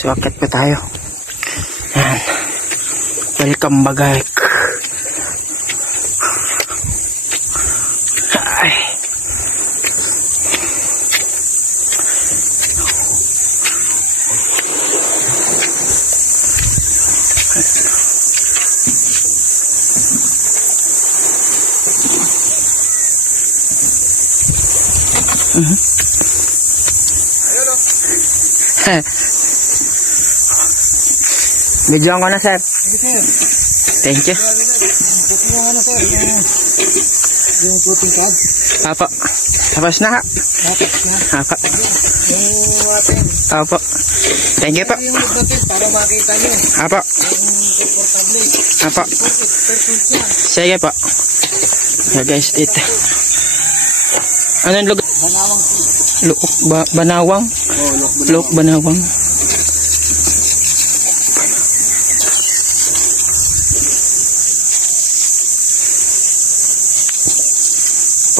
So, akit pa tayo. Yan. Welcome bagay. Ay. Bidyoan ko na, sir. Thank you. Yung puting card? Apo. Tapos na ha? Apo. Apo. Thank you po. Yung nagbatid para makita nyo. Apo. Yung komportable. Apo. Sige po. So guys, dito. Anong lugar? Banawang. Banawang? Lok Banawang.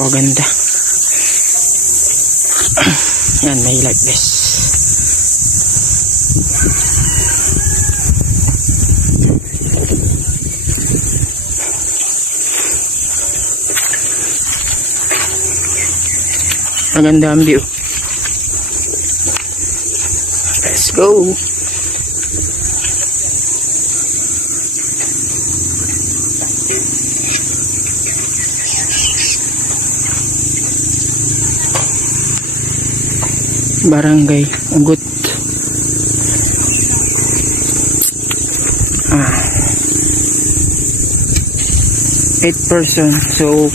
Oh, ganda. Yan, may like this. Maganda ang view. Let's go. Barangay Ugot. 8 person, so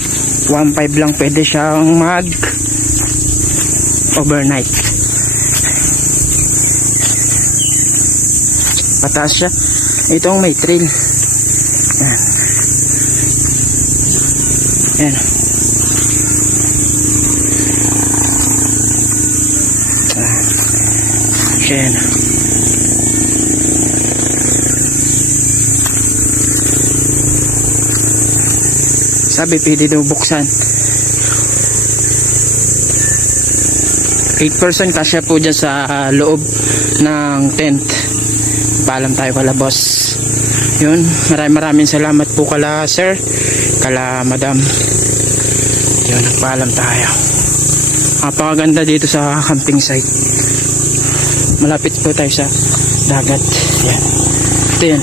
1.5 lang pwede siyang mag overnight. Pataas siya. Itong may trail. Yan. Yan. Yan. Sabi pwede daw buksan. 8 person kasya po dyan sa loob ng tent. Paalam tayo kala boss. Yun, maraming salamat po kala sir, kala madam. Yun, nagpaalam tayo. Napakaganda dito sa camping site. Malapit po tayo sa dagat. Yan. Ito yun.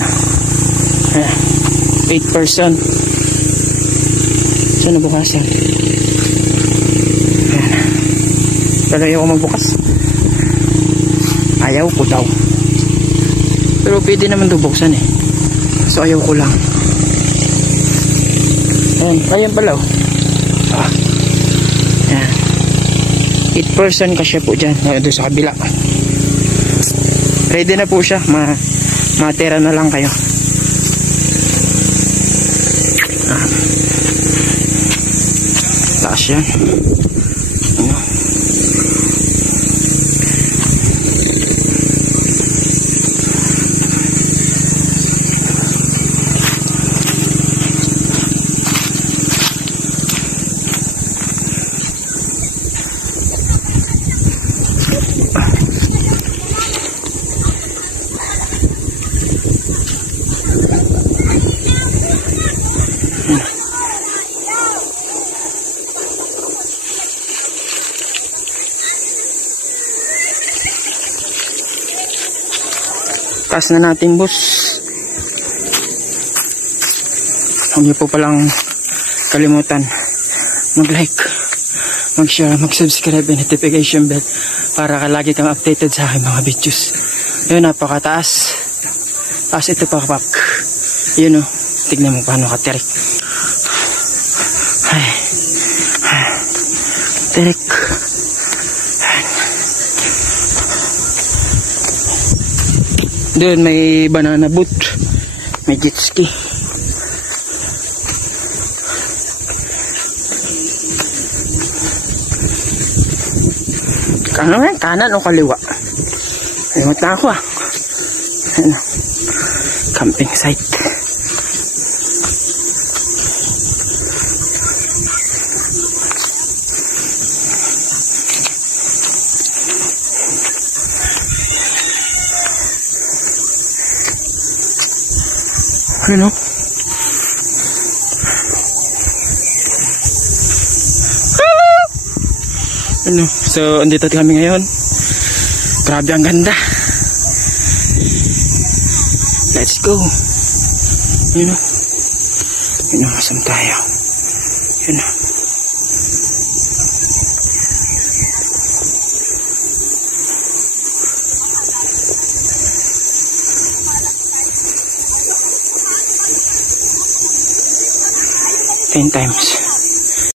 8 person. So nabukasan. Yan. Pero ayaw ko magbukas. Ayaw ko daw. Pero pwede naman ito buksan eh. So ayaw ko lang. Ayan. Ayan pala oh. Yan. 8 person kasya po dyan. Doon sa kabila. Ready na po siya. Matera na lang kayo. Taas yan. Taas na natin boss. Huwag niyo po palang kalimutan mag-like, mag-share, mag-subscribe and notification bell para lagi kang updated sa aking mga videos. Yun, napakataas. Taas ito pa kapak. Yun o, tignan mo paano katirik. Ay, tirik. Doon may banana boat, may jet ski. Kanan o kaliwa? Limot na ako ah. Ano? Camping site. Ano? Ano? So, andito kami ngayon. Grabe ang ganda. Let's go. Yun o. Yun o, asam tayo. Yun o. Ten times.